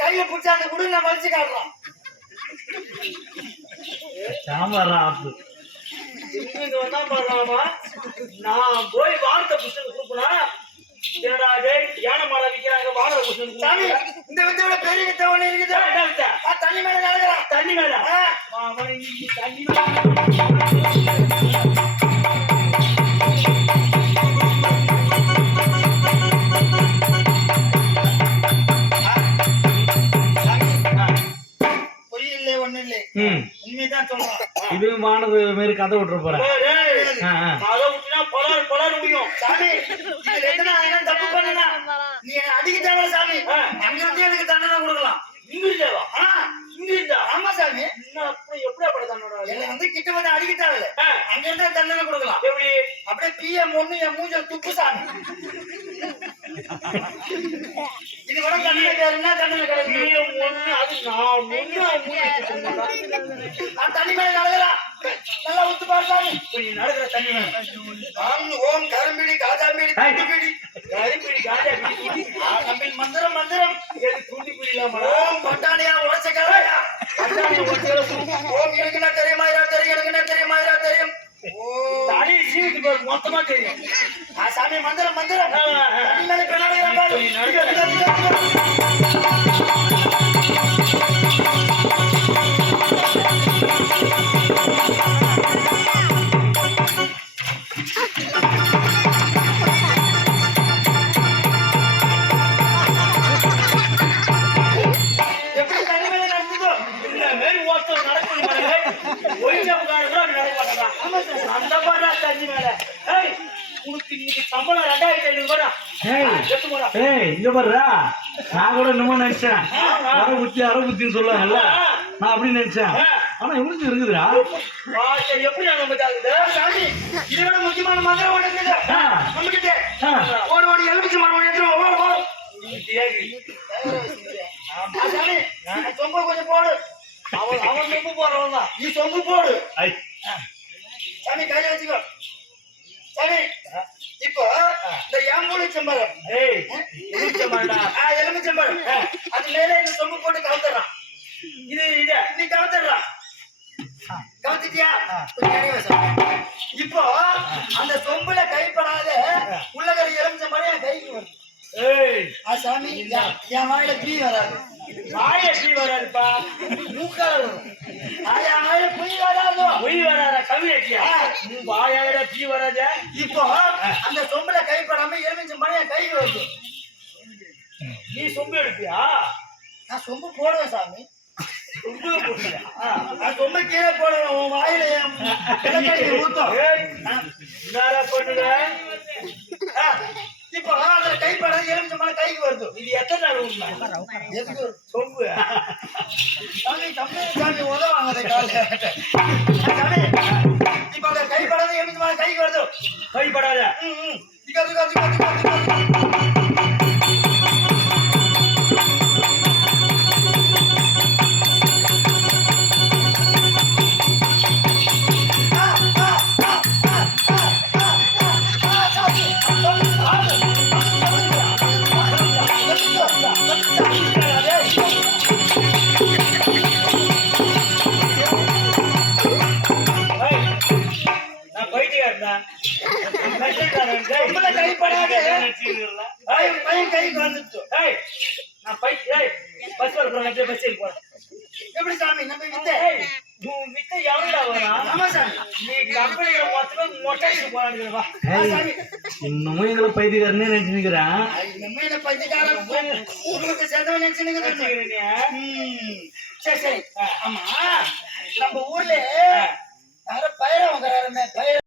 கையில பிடிச்ச அந்த குடு நான் வலிச்சு காட்டுறோம் நான் போய் வார்த்தை புத்தகம் கொடுப்பனா? என்னடா யானை மாலை விக்கிறாங்க வாழை சாமி இந்த வித்தை விட பெரிய வித்தை ஒண்ணு இருக்குது தண்ணி மேல நடக்கலாம் தண்ணி மேல. தண்ணி மேல. பொய் இல்லை ஒண்ணு இல்லை ம். உண்மைதான் சொல்றோம் இது மானது மாரி கதை விட்டுற போறேன். அதை விட்டுனா பலர் பலர் முடியும். சாமி இதுல என்ன தப்பு பண்ணனா நீ என்ன அடிக்க தேவையில்ல சாமி ஆ. அங்க இருந்து எனக்கு தண்டனை கொடுக்கலாம் இங்க இருந்தாவா ஆ, இங்க என்ன வந்து கிட்ட வந்து அடிக்க தேவையில்ல ஆ. அங்க இருந்தே தண்டனை கொடுக்கலாம். எப்படி? அப்படியே பிஎம் ஒண்ணு என் மூஞ்ச துப்பு சாமி. இது கூட தண்டனை வேற என்ன தண்டனை நீ கிடையாது ஒண்ணு அது நான் ஒண்ணு தண்ணி மேல நடக்கலாம் நல்லா உத்து பாரு சாமி. நீ நடக்கிற தண்ணி மேல. ஓம் கரும்பிடி காதாம்பிடி ஹாய். தும்பிடி கரிப்பிடி காஜா பிடி. ஆ, நம்பி மந்திரம் மந்திரம். எது துண்டி பிடிலாமா ஓம் பட்டாணியா எனக்கு தெரியுமா? தெரியும் எனக்கு என்ன தெரியுமா? தெரியும். தனி சீட்டு மொத்தமா தெரியும். சாமி மந்திரம் மந்திரம். இந்த மாதிரி ஒருத்தர் நடக்கணும் பாருங்க. ஒயிஞ்சவங்காரங்க அப்படி நடக்க மாட்டாங்க. அந்த மாதிரிடா தண்ணி மேல. ஏய், உனக்கு இன்னைக்கு சம்பளம் ரெண்டாயிரத்தி ஐநூறு ரூபாடா. ஏய் எடுத்து போடா. ஏய் இங்க பாருடா நான் கூட என்னமோ நினைச்சேன் அரை புத்தி அரை புத்தின்னு சொல்லுவாங்கல்ல நான் அப்படி நினைச்சேன் ஆனா இவனுக்கு இருக்குதுடா எப்படி நான் நம்ம தாக்குது? சாமி இதை விட முக்கியமான இருக்குது ஆ. நம்மகிட்ட. ஓடி ஓடி எலுமிச்சு மரம் ஓடு ஓடு கொஞ்சம் போடு அவன் அவன் ரொம்ப போறவன் தான். நீ சொம்பு போடு. சாமி கையில வச்சுக்கோ சாமி இப்போ இந்த எலுமிச்சை மரம்டா. ஆ? எலுமிச்சம்பழம். அது மேல இந்த சொம்பு போட்டு கவுத்துறான் இது இது நீ கவுத்துறான் கவுத்திட்டியா. இப்போ அந்த சொம்புல கைப்படாத உள்ளகரி எலுமிச்சம்பழம் என் கைக்கு ஆ சாமி என் என் வாயில பீ வராது. வாய் எப்படி வராதுப்பா மூக்கால வரும் ஆ, என் வாயில புய் வராதோ? பொய் வராத கவி உன் வாயாட பீ வராத? இப்போ அந்த சொம்புல கைப்படாம எலுமிச்சம்பழம் என் கைக்கு வருது நீ சொம்பு எடுப்பியா? நான் சொம்பு போடுவேன் சாமி. சொம்பு கீழே போடுவேன் உன் வாயில ஊத்தும். ஆ, இப்போ அதுல கைப்படாத எலுமிச்சம்பழம் கைக்கு வருது. இது எத்தனை நாள் உண்மை எதுக்கு? சொம்பு? சாமி தம்பி உதவாங்க காலையில சாமி இப்போ அந்த கைப்படாத எலுமிச்சம்பழம் கைக்கு வருது. கைப்படாத? உங்களை கைப்படாத. பையன் கைக்கு வந்துச்சு நான் ஏய், பஸ் வர போறேன், அப்படியே பஸ். எப்படி சாமி நம்ம வித்தை வித்தை எவன்டா வரான்? ஆமா சாமி. நீ கம்பெனியில மொத்தமா இன்னமும் எங்களை பைத்தியக்காரனே நினைச்சுக்கிறேன் என்ன பைத்தியக்காரன் உங்களுக்கு சேர்ந்தவன். சரி சரி. ஆமா நம்ம ஊர்ல யாரோ பயிரவங்க பயிர